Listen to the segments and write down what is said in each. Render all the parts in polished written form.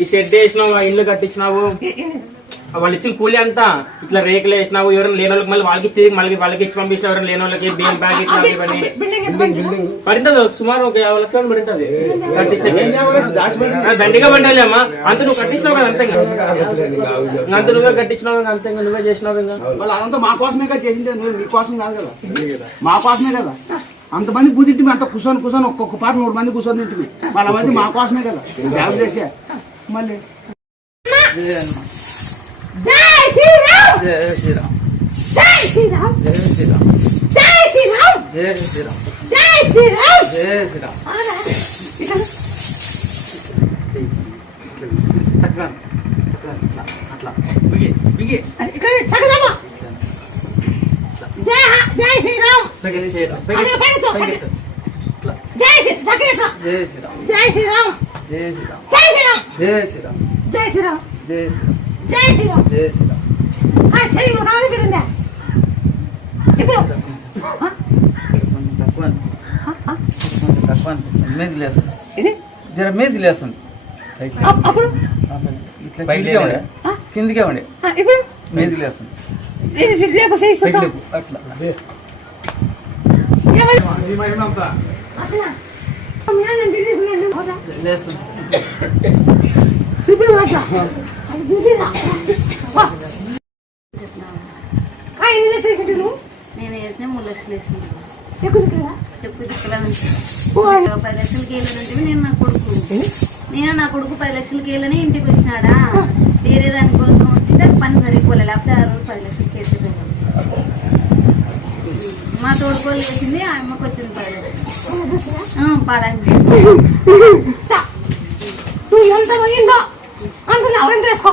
ఈ షెడ్ వేసినావు, ఇల్లు కట్టించినావు, వాళ్ళు ఇచ్చిన కూలి అంతా ఇట్లా రేకులు వేసినావు. ఎవరైనా లేని వాళ్ళకి మళ్ళీ వాళ్ళకి తిరిగి మళ్ళీ వాళ్ళకి ఇచ్చి పంపించిన ఎవరైనా లేని వాళ్ళకి బియ్యం ప్యాకెట్ పడింది. సుమారు ఒక 50 లక్షలు పడుతుంది కట్టించే. దండిగా పడ్డాలి అమ్మా. అంత నువ్వు కట్టించినావు కదా, అంతే అంత నువ్వే కట్టించినావు, అంతే నువ్వే చేసినావు. ఇంకా మా కోసమే కదా చేసింది, నువ్వు నీ కోసం కాదు కదా, మా కోసమే కదా. అంతమంది కూర్చుంటే అంత కూర్చొని ఒక్కొక్క పాట 3 మంది కూర్చొని తింటుంది. వాళ్ళ మంది మా కోసమే కదా జాబ్ చేసే. మళ్ళీ జై శ్రీరామ్, జై శ్రీరామ్, జై శ్రీరామ్, జై శ్రీరామ్, జై శ్రీరామ్, జై శ్రీరామ్, జై శ్రీరామ్, జై శ్రీరామ్. చక్కగా అట్లా బిగి ఇక్కడ చక్కగా జై జై శ్రీరామ్, జై శ్రీరామ్, జై శ్రీరామ్, జై శ్రీరామ్, జై శ్రీరామ్, జై శ్రీరామ్, జై శ్రీరామ్, జై శ్రీరామ్, జై శ్రీరామ్, జై శ్రీరామ్, జై శ్రీరామ్, జై శ్రీరామ్. ఆ చెయ్యి కాదు బిరుందా ఇప్పుడు తక్కువ అనిపిస్తుంది. మీద లేస్తుంది, ఇది జర మీద లేస్తుంది. అప్పుడు కిందికే ఉండే ఇప్పుడు మీదకి లేస్తుంది. అట్లా లేస్తుంది. నేను వేసిన 3 లక్షలు వేసిన చెప్పు చిక్కలని 10 లక్షలకి వెళ్ళానంటే నేను నా కొడుకు 10 లక్షలకి వెళ్ళని ఇంటికి వచ్చినాడా. వేరే దానికోసం వచ్చింటే పని సరిపోలే, లేకపోతే ఆ రోజు 10 లక్షలకి వేసేదాన్ని. మా తోడుకోలు వేసింది, ఆ అమ్మకి వచ్చింది 10 లక్షలు. పాలని ఎంత పోయిందో అందులో అవరం చేసుకో.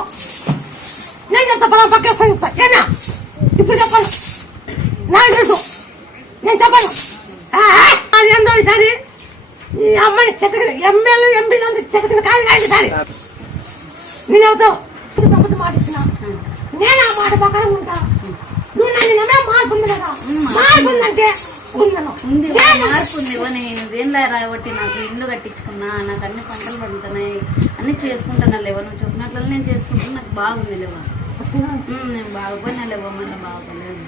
నేను చెప్తా పొలం పక్కేస్తా చెప్తా. ఏనా ఇప్పుడు చెప్పను, నాకు తెలుసు, నేను చెప్పను. అది ఎంతో ఈసారి ఈ అమ్మని చెట్టు ఎమ్మెల్యే ఎంపీలు అంతా చెట్టు కాదు ఈసారి నేను చెబుతావు. ప్రభుత్వం మాట ఇచ్చినా నేను ఆ మాట ప్రకారం ఉంటా. నువ్వు నన్ను నమ్మే మార్పు ఉంది కదా, మార్పు ఉందంటే ఉంది, మార్పు ఉంది. నేను దేనిలా రాబట్టి నాకు ఇల్లు కట్టించుకున్నా, నాకు అన్ని పంటలు పండుతున్నాయి, అన్ని చేసుకుంటున్నా లేవా, నువ్వు చెప్పినట్లు నేను చేసుకుంటున్నా. నాకు బాగుంది లేవా, నేను బాగుపోయినా లేవా, మళ్ళీ బాగుపడలేదు.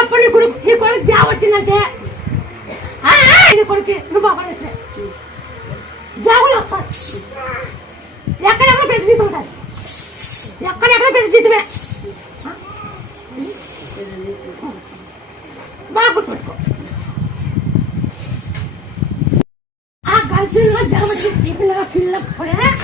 ఎప్పుడు నీ కొడుకు జాబ్ వచ్చిందంటే నీ కొడుకు నువ్వు బాగుపడట్లే. జాబులు వస్తాయి, ఎక్కడెక్కడ పెద్ద జీతం ఉంటుంది, ఎక్కడెక్కడ పెద్ద జీతమే. బాగా గుర్తుపెట్టుకో. ఆ గల్ఫీల్లో జర్మనీ పిల్లలు